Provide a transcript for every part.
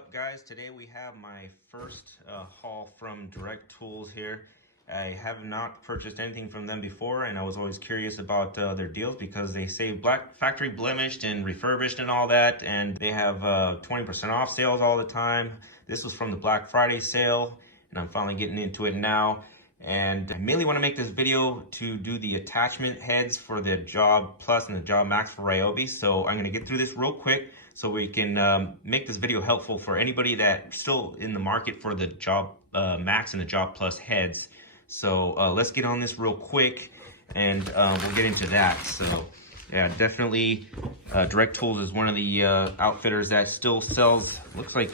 up, guys? Today we have my first haul from Direct Tools here. I have not purchased anything from them before, and I was always curious about their deals because they say black factory blemished and refurbished and all that, and they have 20% off sales all the time. This was from the Black Friday sale, and I'm finally getting into it now. And I mainly want to make this video to do the attachment heads for the Jobplus and the Job Max for Ryobi. So I'm going to get through this real quick so we can make this video helpful for anybody that's still in the market for the Job Max and the Jobplus heads. So let's get on this real quick, and we'll get into that. So yeah, definitely Direct Tools is one of the outfitters that still sells, looks like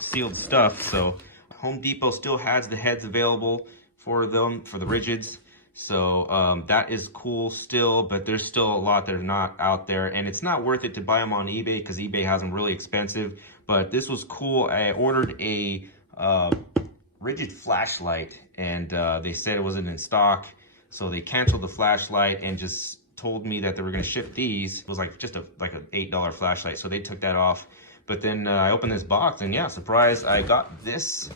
sealed stuff. So Home Depot still has the heads available for them, for the Ridgids. So that is cool still, but there's still a lot that are not out there, and it's not worth it to buy them on eBay because eBay has them really expensive. But this was cool. I ordered a Ridgid flashlight, and they said it wasn't in stock, so they canceled the flashlight and just told me that they were going to ship these. It was like just like an $8 flashlight, so they took that off. But then I opened this box, and yeah, surprise, I got this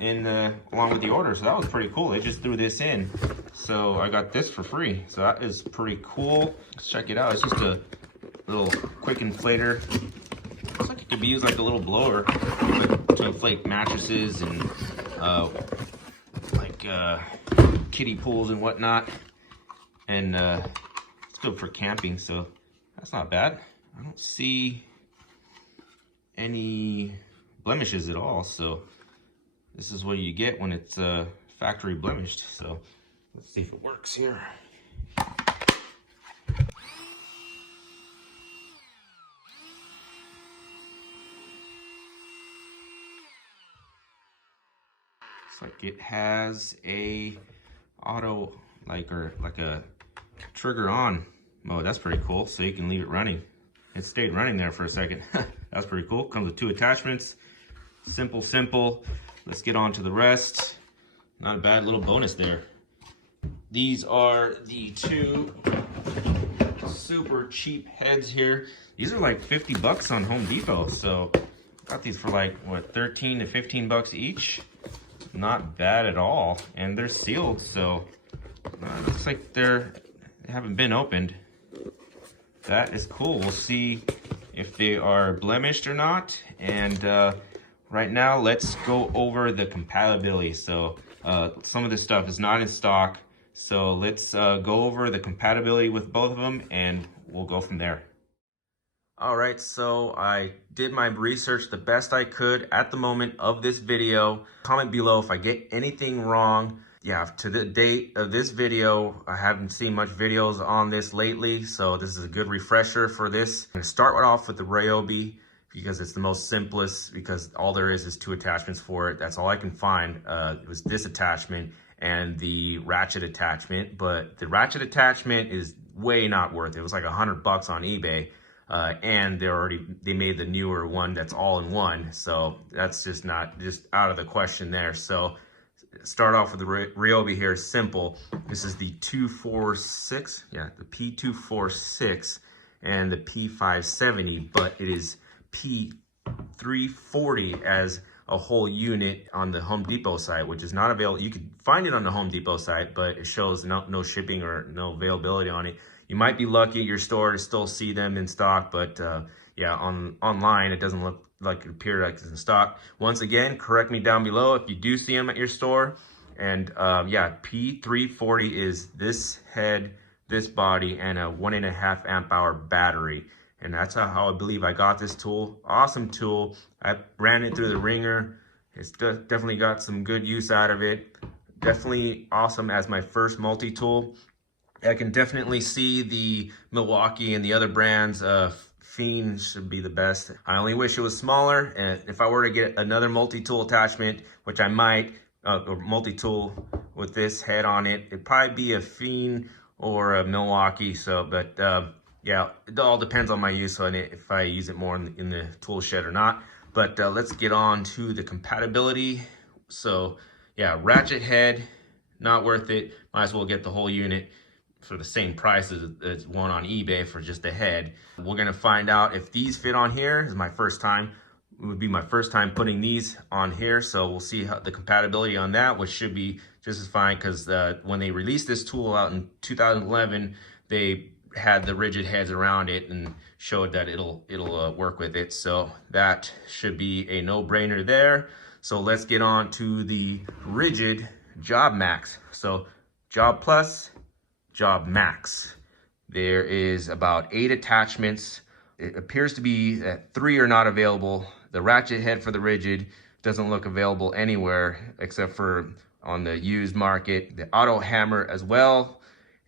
in along with the order, so that was pretty cool. They just threw this in, so I got this for free, so that is pretty cool. Let's check it out. It's just a little quick inflator. Looks like it could be used like a little blower, like to inflate mattresses and kiddie pools and whatnot. And it's good for camping, so that's not bad. I don't see any blemishes at all, so this is what you get when it's factory blemished. So let's see if it works here. Looks like it has a auto like a trigger on mode. That's pretty cool. So you can leave it running. It stayed running there for a second. That's pretty cool. Comes with 2 attachments. Simple. Let's get on to the rest. Not a bad little bonus there. These are the 2 super cheap heads here. These are like 50 bucks on Home Depot. So got these for like, what, 13 to 15 bucks each. Not bad at all. And they're sealed, so looks like they haven't been opened. That is cool. We'll see if they are blemished or not. And right now, let's go over the compatibility. So some of this stuff is not in stock. So let's go over the compatibility with both of them, and we'll go from there. All right, so I did my research the best I could at the moment of this video. Comment below if I get anything wrong. Yeah, to the date of this video, I haven't seen much videos on this lately, so this is a good refresher for this. I'm gonna start off with the Ryobi, because it's the most simplest, because all there is 2 attachments for it. That's all I can find. It was this attachment and the ratchet attachment, but the ratchet attachment is way not worth it. It was like 100 bucks on eBay, and they made the newer one that's all in one, so that's just out of the question there. So start off with the Ryobi here, simple. This is the 246, yeah, the P246 and the P570, but it is P340 as a whole unit on the Home Depot site, which is not available. You could find it on the Home Depot site, but it shows no shipping or no availability on it. You might be lucky at your store to still see them in stock, but yeah, online it doesn't look like it appears like it's in stock. Once again, correct me down below if you do see them at your store. And yeah, P340 is this head, this body, and a 1.5 amp hour battery. And that's how I believe I got this tool. Awesome tool. I ran it through the ringer. It's definitely got some good use out of it. Definitely awesome as my first multi-tool. I can definitely see the Milwaukee and the other brands. Fiend should be the best. I only wish it was smaller. And if I were to get another multi-tool attachment, which I might, or multi-tool with this head on it, it'd probably be a Fiend or a Milwaukee. So, but yeah, it all depends on my use on it, if I use it more in the tool shed or not. But let's get on to the compatibility. So yeah, ratchet head, not worth it. Might as well get the whole unit for the same price as one on eBay for just the head. We're gonna find out if these fit on here. This is my first time. It would be my first time putting these on here, so we'll see how the compatibility on that, which should be just as fine, because when they released this tool out in 2011, they had the Ridgid heads around it and showed that it'll work with it, so that should be a no-brainer there. So let's get on to the Ridgid Job Max. So Job Plus, Job Max. There is about 8 attachments. It appears to be that 3 are not available. The ratchet head for the Ridgid doesn't look available anywhere except for on the used market. The auto hammer as well,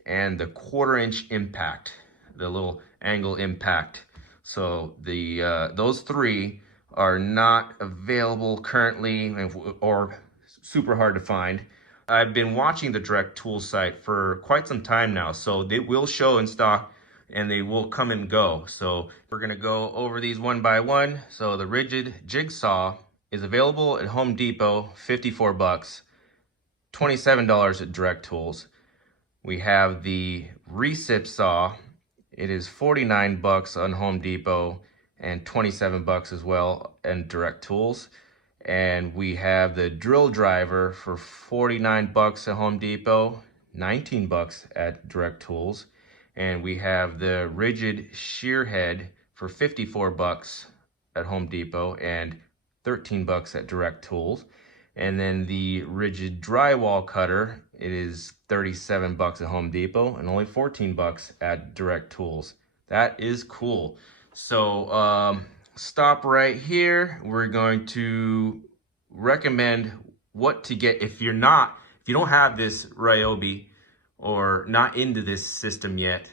and the 1/4-inch impact, the little angle impact. So the those 3 are not available currently, or super hard to find. I've been watching the Direct Tools site for quite some time now, so they will show in stock and they will come and go. So we're gonna go over these one by one. So the Ridgid Jigsaw is available at Home Depot, 54 bucks, $27 at Direct Tools. We have the Recip Saw. It is 49 bucks on Home Depot and 27 bucks as well at Direct Tools. And we have the drill driver for 49 bucks at Home Depot, 19 bucks at Direct Tools. And we have the Ridgid shear head for 54 bucks at Home Depot and 13 bucks at Direct Tools. And then the Ridgid drywall cutter, it is 37 bucks at Home Depot and only 14 bucks at Direct Tools. That is cool. So stop right here. We're going to recommend what to get if you don't have this Ryobi or not into this system yet.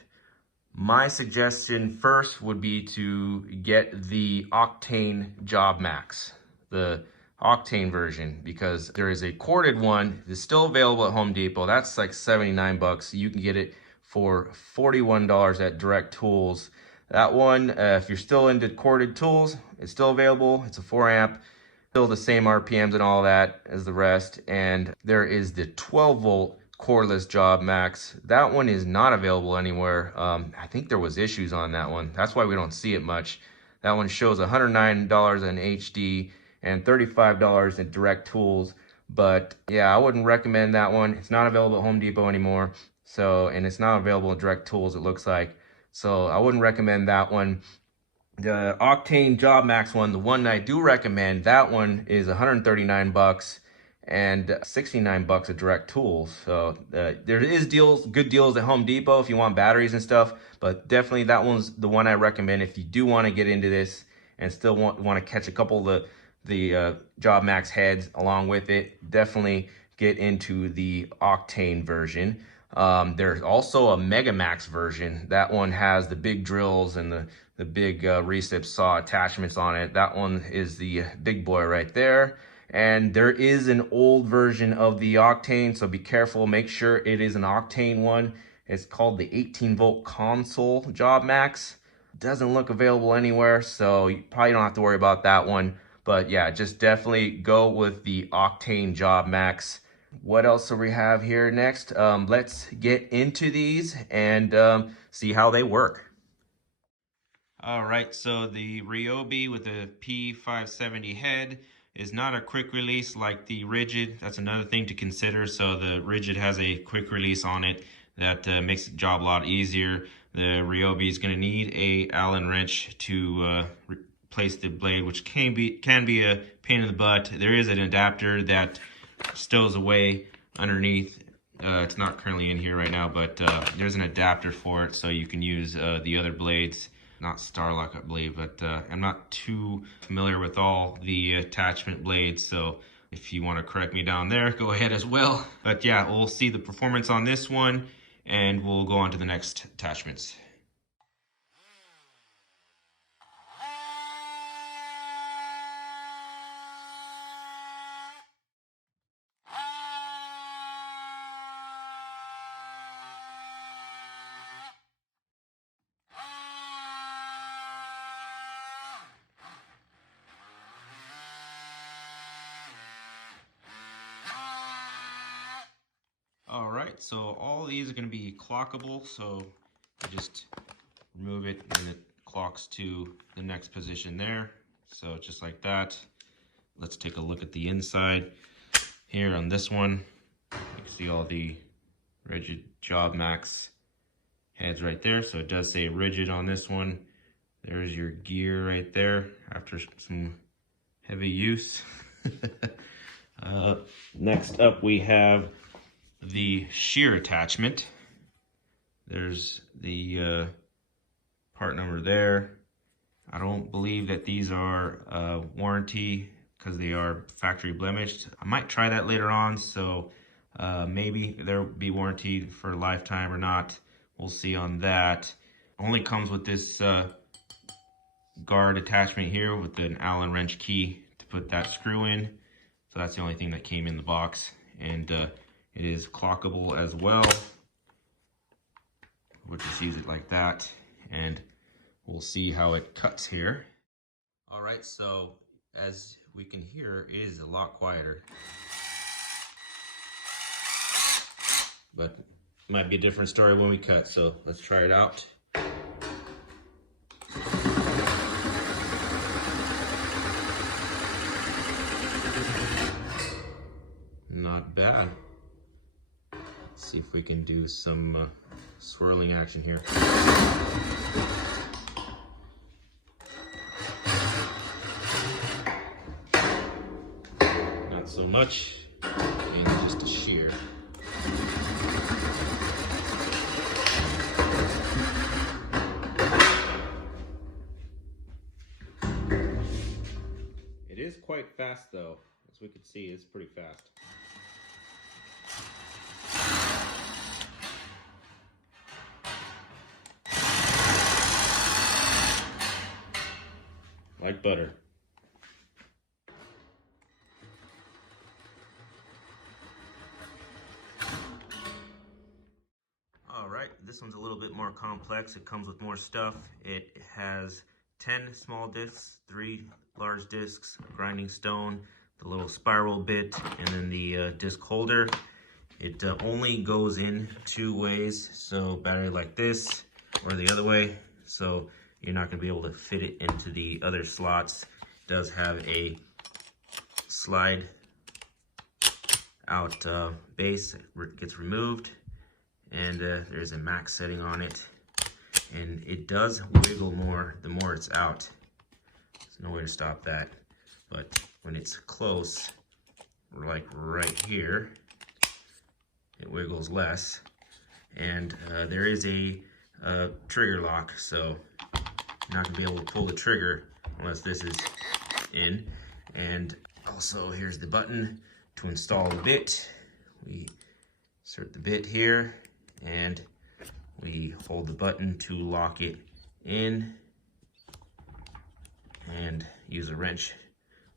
My suggestion first would be to get the Octane Job Max, the Octane version, because there is a corded one that's still available at Home Depot. That's like 79 bucks. You can get it for $41 at Direct Tools. That one, if you're still into corded tools, it's still available. It's a 4 amp, still the same RPMs and all that as the rest. And there is the 12 volt Cordless Job Max. That one is not available anywhere. I think there was issues on that one. That's why we don't see it much. That one shows $109 in HD and $35 in Direct Tools. But yeah, I wouldn't recommend that one. It's not available at Home Depot anymore. So, and it's not available at Direct Tools, it looks like. So I wouldn't recommend that one. The Octane Job Max one, the one I do recommend, that one is 139 bucks and 69 bucks at Direct Tools. So there is good deals at Home Depot if you want batteries and stuff, but definitely that one's the one I recommend if you do want to get into this and still want to catch a couple of the Job Max heads along with it. Definitely get into the Octane version. There's also a Mega Max version. That one has the big drills and the big Recip Saw attachments on it. That one is the big boy right there. And there is an old version of the Octane, so be careful. Make sure it is an Octane one. It's called the 18 volt console Job Max. Doesn't look available anywhere, so you probably don't have to worry about that one. But yeah, just definitely go with the Octane Job Max. What else do we have here next? Let's get into these and see how they work. All right, so the Ryobi with the P570 head is not a quick release like the Ridgid. That's another thing to consider. So the Ridgid has a quick release on it that makes the job a lot easier. The Ryobi is going to need a Allen wrench to replace the blade, which can be a pain in the butt. There is an adapter that stows away underneath. It's not currently in here right now, but there's an adapter for it, so you can use the other blades. Not Starlock, I believe, but I'm not too familiar with all the attachment blades, so if you want to correct me down there, go ahead as well. But yeah, we'll see the performance on this one, and we'll go on to the next attachments. All right, so all these are going to be clockable, so you just remove it and it clocks to the next position there. So just like that. Let's take a look at the inside. Here on this one, you can see all the Ridgid Job Max heads right there. So it does say Ridgid on this one. There's your gear right there after some heavy use. Next up we have the shear attachment. There's the part number there. I don't believe that these are warranty because they are factory blemished. I might try that later on, so maybe there'll be warranty for a lifetime or not. We'll see on that. Only comes with this guard attachment here with an Allen wrench key to put that screw in. So that's the only thing that came in the box, and it is clockable as well. We'll just use it like that, and we'll see how it cuts here. All right, so as we can hear, it is a lot quieter, but it might be a different story when we cut. So let's try it out. Not bad. Let's see if we can do some swirling action here. Not so much, and just a shear. It is quite fast though. As we can see, it's pretty fast. Like butter. All right, this one's a little bit more complex. It comes with more stuff. It has 10 small discs, 3 large discs, a grinding stone, the little spiral bit, and then the disc holder. It only goes in 2 ways, so battery like this or the other way. So you're not going to be able to fit it into the other slots. It does have a slide out base that gets removed, and there's a max setting on it, and it does wiggle more the more it's out. There's no way to stop that, but when it's close, like right here, it wiggles less. And there is a trigger lock, so you're not gonna be able to pull the trigger unless this is in. And also here's the button to install the bit. We insert the bit here, and we hold the button to lock it in, and use a wrench,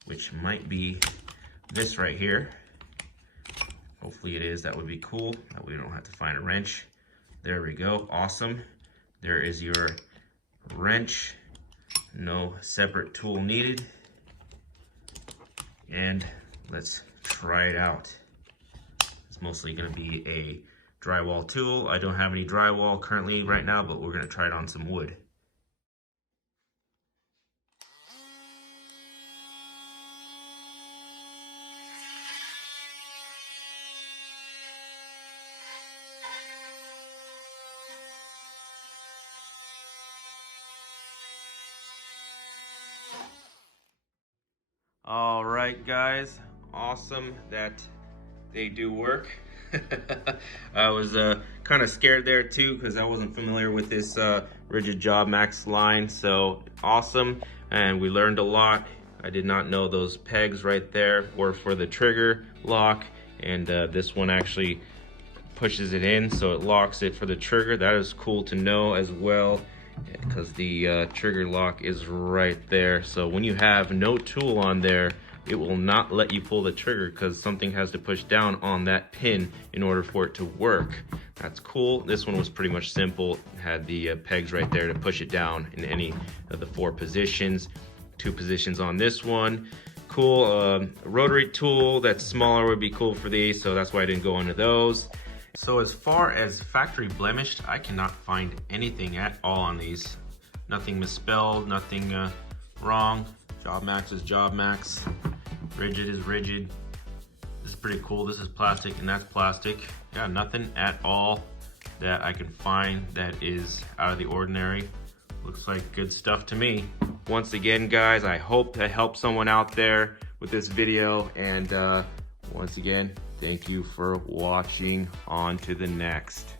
which might be this right here. Hopefully it is. That would be cool. That way we don't have to find a wrench. There we go. Awesome. There is your wrench. No separate tool needed. And let's try it out. It's mostly going to be a drywall tool. I don't have any drywall currently right now, but we're going to try it on some wood. All right, guys, awesome that they do work. I was kind of scared there too because I wasn't familiar with this Ridgid Job Max line. So awesome, and we learned a lot. I did not know those pegs right there were for the trigger lock, and this one actually pushes it in so it locks it for the trigger. That is cool to know as well, because the trigger lock is right there. So when you have no tool on there, it will not let you pull the trigger because something has to push down on that pin in order for it to work. That's cool. This one was pretty much simple. It had the pegs right there to push it down in any of the 4 positions. 2 positions on this one. Cool. Rotary tool that's smaller would be cool for these, so that's why I didn't go into those. So as far as factory blemished, I cannot find anything at all on these. Nothing misspelled, nothing wrong. Jobmax is Jobmax. Ridgid is Ridgid. This is pretty cool. This is plastic and that's plastic. Yeah, nothing at all that I can find that is out of the ordinary. Looks like good stuff to me. Once again, guys, I hope that helps someone out there with this video. And once again, thank you for watching. On to the next.